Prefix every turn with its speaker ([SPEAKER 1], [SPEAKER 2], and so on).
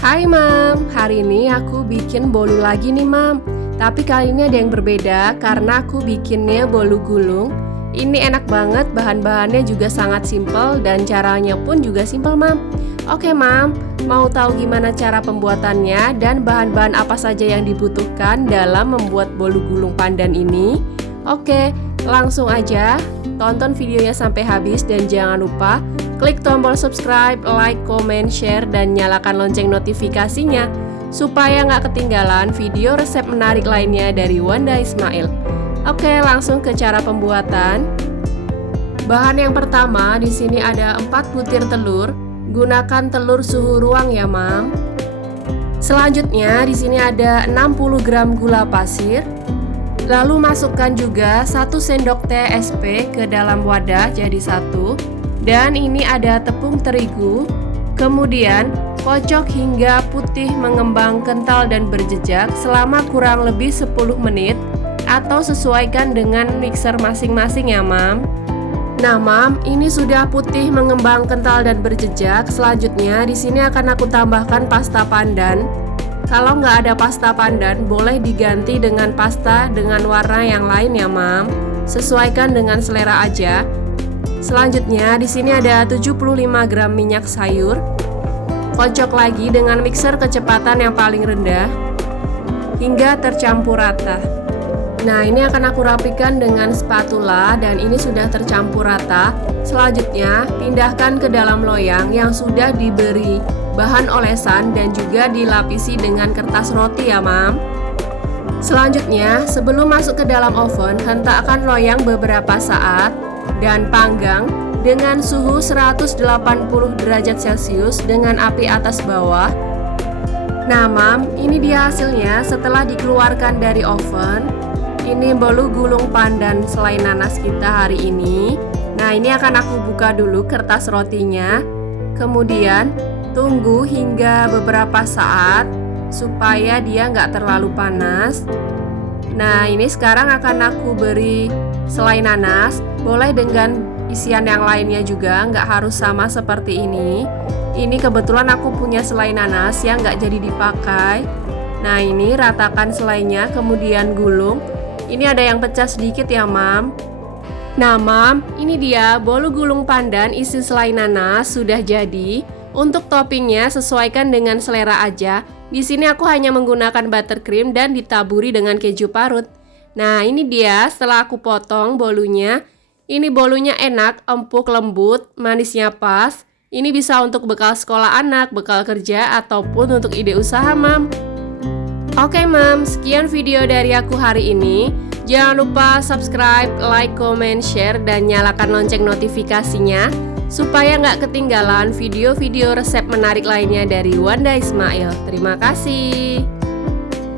[SPEAKER 1] Hai mam, hari ini aku bikin bolu lagi nih mam. Tapi kali ini ada yang berbeda karena aku bikinnya bolu gulung. Ini enak banget, bahan-bahannya juga sangat simpel dan caranya pun juga simpel mam. Oke mam, mau tahu gimana cara pembuatannya dan bahan-bahan apa saja yang dibutuhkan dalam membuat bolu gulung pandan ini? Oke, langsung aja tonton videonya sampai habis dan jangan lupa Klik tombol subscribe, like, comment, share, dan nyalakan lonceng notifikasinya supaya nggak ketinggalan video resep menarik lainnya dari Wanda Ismail. Oke, langsung ke cara pembuatan. Bahan yang pertama di sini ada 4 butir telur. Gunakan telur suhu ruang ya, Mam. Selanjutnya di sini ada 60 gram gula pasir. Lalu masukkan juga 1 sendok teh SP ke dalam wadah jadi satu. Dan ini ada tepung terigu, kemudian kocok hingga putih mengembang kental dan berjejak selama kurang lebih 10 menit atau sesuaikan dengan mixer masing-masing ya mam. Nah mam, ini sudah putih mengembang kental dan berjejak. Selanjutnya di sini akan aku tambahkan pasta pandan Kalau nggak ada pasta pandan, boleh diganti dengan pasta dengan warna yang lain ya mam Sesuaikan dengan selera aja Selanjutnya di sini ada 75 gram minyak sayur. Kocok lagi dengan mixer kecepatan yang paling rendah hingga tercampur rata. Nah, ini akan aku rapikan dengan spatula dan ini sudah tercampur rata. Selanjutnya, pindahkan ke dalam loyang yang sudah diberi bahan olesan dan juga dilapisi dengan kertas roti ya, Mam. Selanjutnya, sebelum masuk ke dalam oven, hentakkan loyang beberapa saat dan panggang dengan suhu 180 derajat Celcius dengan api atas bawah. Nah, Mam, ini dia hasilnya setelah dikeluarkan dari oven. Ini bolu gulung pandan selain nanas kita hari ini. Nah, ini akan aku buka dulu kertas rotinya. Kemudian tunggu hingga beberapa saat supaya dia nggak terlalu panas. Nah, ini sekarang akan aku beri selai nanas boleh dengan isian yang lainnya juga, nggak harus sama seperti ini. Ini kebetulan aku punya selai nanas yang nggak jadi dipakai. Nah ini ratakan selainya, kemudian gulung. Ini ada yang pecah sedikit ya, Mam. Nah, Mam, ini dia bolu gulung pandan isi selai nanas sudah jadi. Untuk toppingnya sesuaikan dengan selera aja. Di sini aku hanya menggunakan buttercream dan ditaburi dengan keju parut. Nah, ini dia setelah aku potong bolunya. Ini bolunya enak, empuk, lembut, manisnya pas. Ini bisa untuk bekal sekolah anak, bekal kerja, ataupun untuk ide usaha, Mam. Oke, Mam, sekian video dari aku hari ini. Jangan lupa subscribe, like, comment, share, dan nyalakan lonceng notifikasinya supaya nggak ketinggalan video-video resep menarik lainnya dari Wanda Ismail. Terima kasih.